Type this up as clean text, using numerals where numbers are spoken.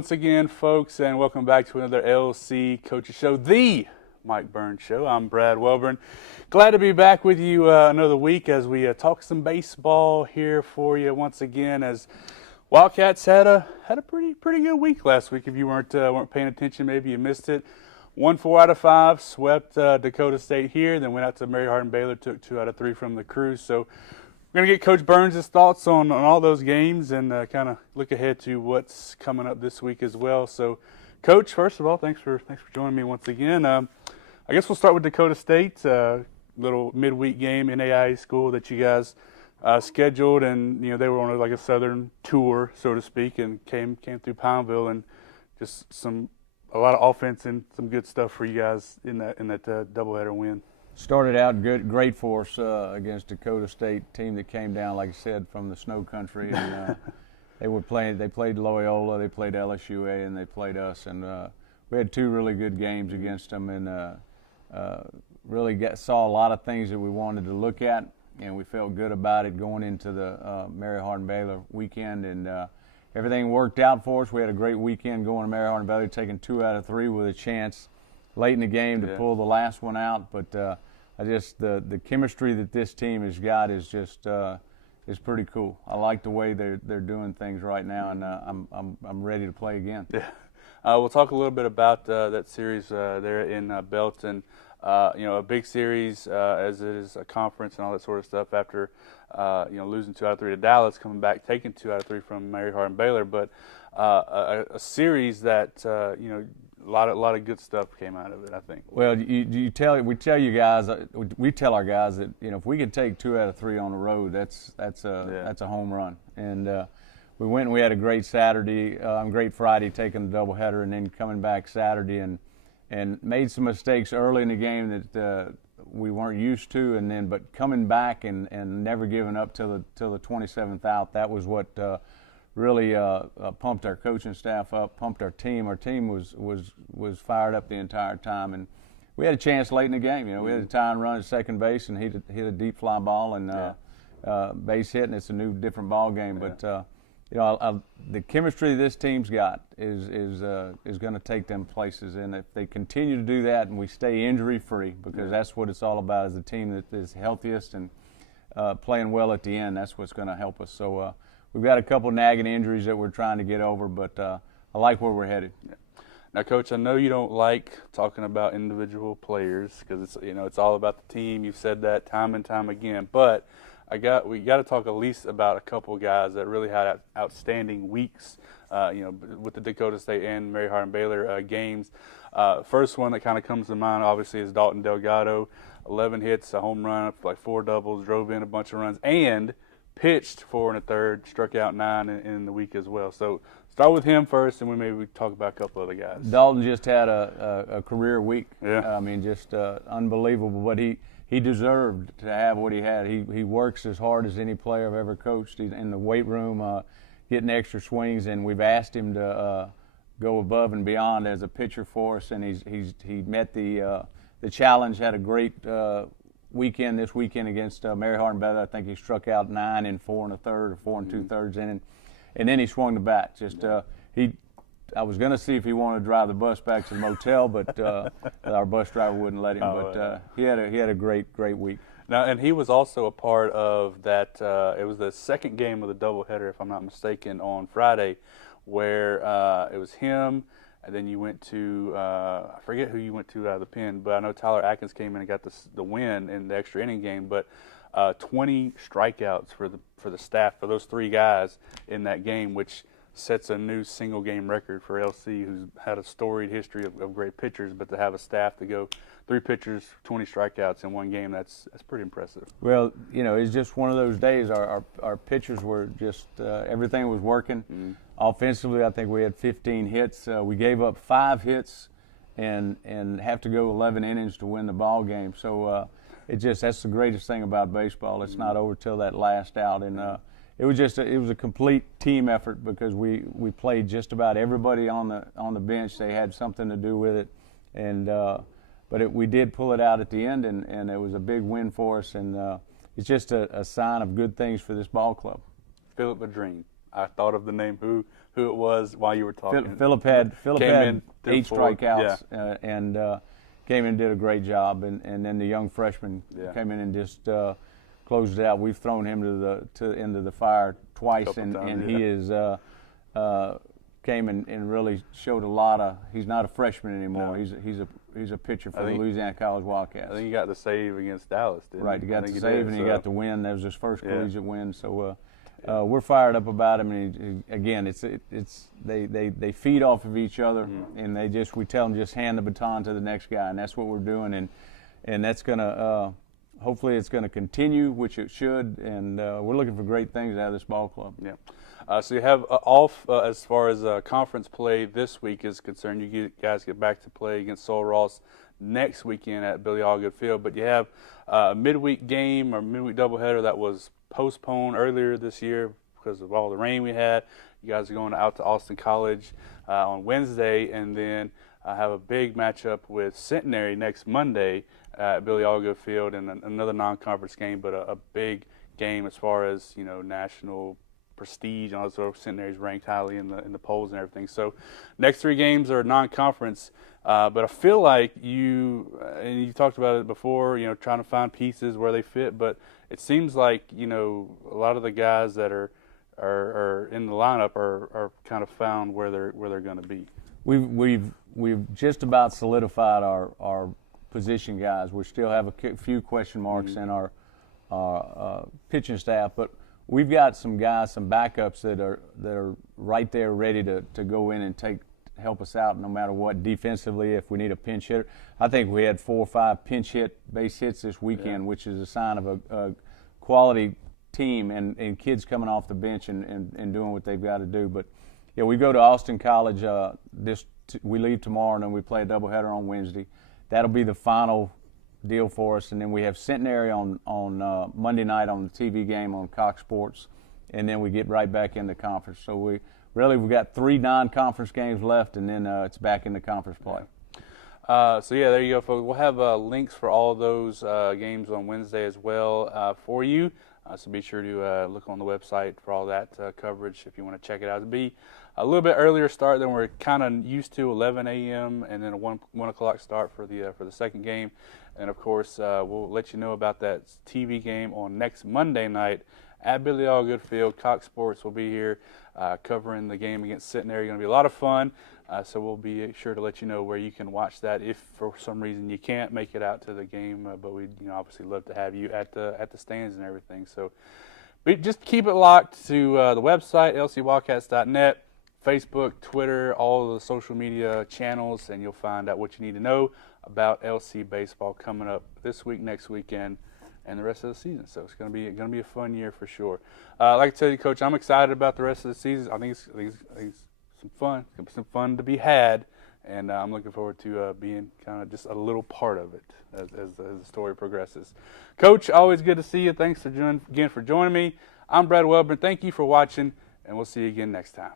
once again, folks, and welcome back to another LC Coaches Show, the Mike Byrnes Show. I'm Brad Welburn. Glad to be back with you another week as we talk some baseball here for you once again. As Wildcats had a pretty good week last week. If you weren't paying attention, maybe you missed it. Won 4 out of 5, swept Dakota State here, then went out to Mary Hardin-Baylor, took 2 out of 3 from the Cruise. So we're going to get Coach Byrnes' thoughts on all those games and kind of look ahead to what's coming up this week as well. So, Coach, first of all, thanks for joining me once again. I guess we'll start with Dakota State, little midweek game in AIA school that you guys scheduled, and they were on like a southern tour, so to speak, and came through Pineville, and just a lot of offense and some good stuff for you guys in that doubleheader win. Started out great for us against Dakota State, team that came down, like I said, from the snow country. And they played Loyola, they played LSUA, and they played us. And we had 2 really good games against them, and really saw a lot of things that we wanted to look at, and we felt good about it going into the Mary Hardin-Baylor weekend. And everything worked out for us. We had a great weekend going to Mary Hardin-Baylor, taking 2 out of 3 with a chance late in the game to pull the last one out. But the chemistry that this team has got is just is pretty cool. I like the way they're doing things right now, and I'm ready to play again. Yeah, we'll talk a little bit about that series there in Belton. A big series as it is a conference and all that sort of stuff. After losing 2 out of 3 to Dallas, coming back taking 2 out of 3 from Mary Hardin-Baylor, but a series that a lot of good stuff came out of it, I think. Well, we tell our guys that if we could take 2 out of 3 on the road, that's a home run. And we went and we had a great Saturday, great Friday, taking the doubleheader, and then coming back Saturday and made some mistakes early in the game that we weren't used to, but coming back and never giving up till the 27th out. That was what really pumped our coaching staff up, pumped our team. Our team was fired up the entire time, and we had a chance late in the game. We had a tie and run at second base, and hit a deep fly ball and base hit, and it's a new different ball game. But the chemistry this team's got is going to take them places, and if they continue to do that and we stay injury free, because that's what it's all about, is a team that is healthiest and playing well at the end. That's what's going to help us. So. We've got a couple nagging injuries that we're trying to get over, but I like where we're headed. Yeah. Now, Coach, I know you don't like talking about individual players because it's all about the team. You've said that time and time again, but we got to talk at least about a couple of guys that really had outstanding weeks. With the Dakota State and Mary Hardin-Baylor games. First one that kind of comes to mind, obviously, is Dalton Delgado. 11 hits, a home run, like 4 doubles, drove in a bunch of runs, and pitched 4 1/3, struck out 9 in the week as well. So start with him first, and we talk about a couple other guys. Dalton just had a career week. Yeah. I mean, just unbelievable. But he deserved to have what he had. He works as hard as any player I've ever coached. He's in the weight room, getting extra swings, and we've asked him to go above and beyond as a pitcher for us. And he met the challenge. Had a great weekend this weekend against Mary Hardin-Baylor. I think he struck out 9 in 4 1/3 or 4 2/3 inning, and then he swung the bat. I was going to see if he wanted to drive the bus back to the motel, but our bus driver wouldn't let him. He had a great week. Now, and he was also a part of that. It was the second game of the doubleheader, if I'm not mistaken, on Friday, where it was him. And then you went to, I forget who you went to out of the pen, but I know Tyler Atkins came in and got the win in the extra inning game. But 20 strikeouts for the staff, for those 3 guys in that game, which sets a new single game record for LC, who's had a storied history of great pitchers. But to have a staff to go 3 pitchers, 20 strikeouts in one game, that's pretty impressive. Well, it's just one of those days. Our pitchers were just everything was working. Mm-hmm. Offensively, I think we had 15 hits. We gave up 5 hits and have to go 11 innings to win the ball game. So that's the greatest thing about baseball. It's not over till that last out. And it was a complete team effort because we played just about everybody on the bench. They had something to do with it, and but we did pull it out at the end, and it was a big win for us. And it's just a sign of good things for this ball club. Philip Madrine. I thought of the name who it was while you were talking. Philip had 8 strikeouts and came in and did a great job, and then the young freshman came in and just closed it out. We've thrown him into the fire twice, and he is came and really showed a lot of. He's not a freshman anymore. No. He's a pitcher for the Louisiana College Wildcats. I think he got the save against Dallas, didn't he? Right, he got the save and he got the win. That was his first collegiate win. So we're fired up about him. And again, they feed off of each other, and we tell them just hand the baton to the next guy, and that's what we're doing. And that's gonna hopefully it's gonna continue, which it should. And we're looking for great things out of this ball club. Yeah. So you have off as far as conference play this week is concerned. You guys get back to play against Sul Ross next weekend at Billy Allgood Field. But you have a midweek game or midweek doubleheader that was postponed earlier this year because of all the rain we had. You guys are going out to Austin College on Wednesday, and then have a big matchup with Centenary next Monday at Billy Allgood Field, and another non-conference game, but a big game as far as national prestige, and also Centenary's ranked highly in the polls and everything. So next 3 games are non-conference, but I feel like and you talked about it before, trying to find pieces where they fit, but it seems like a lot of the guys that are in the lineup are kind of found where they're going to be. We've just about solidified our position guys. We still have a few question marks in our pitching staff, but we've got some guys, some backups that are right there ready to go in and help us out no matter what defensively. If we need a pinch hitter, I think we had 4 or 5 base hits this weekend, which is a sign of a quality team and kids coming off the bench and doing what they've got to do. But yeah, we go to Austin College. We leave tomorrow and then we play a doubleheader on Wednesday. That'll be the final deal for us, and then we have Centenary on Monday night on the TV game on Cox Sports, and then we get right back into conference. So we've got 3 non-conference games left, and then it's back into conference play. So yeah, there you go, folks. We'll have links for all those games on Wednesday as well for you. So be sure to look on the website for all that coverage if you want to check it out. It'll be a little bit earlier start than we're kind of used to, 11 a.m. and then a 1 o'clock start for the second game. And of course, we'll let you know about that TV game on next Monday night at Billy Allgood Field. Cox Sports will be here covering the game against Centenary. Going to be a lot of fun. So we'll be sure to let you know where you can watch that if for some reason you can't make it out to the game. But we'd obviously love to have you at the stands and everything. So just keep it locked to the website, lcwildcats.net, Facebook, Twitter, all the social media channels, and you'll find out what you need to know about LC baseball coming up this week, next weekend, and the rest of the season. So it's going to be a fun year for sure. Like I tell you, Coach, I'm excited about the rest of the season. I think it's some fun. It's going to be some fun to be had, and I'm looking forward to being kind of just a little part of it as the story progresses. Coach, always good to see you. Thanks for joining me. I'm Brad Wellborn. Thank you for watching, and we'll see you again next time.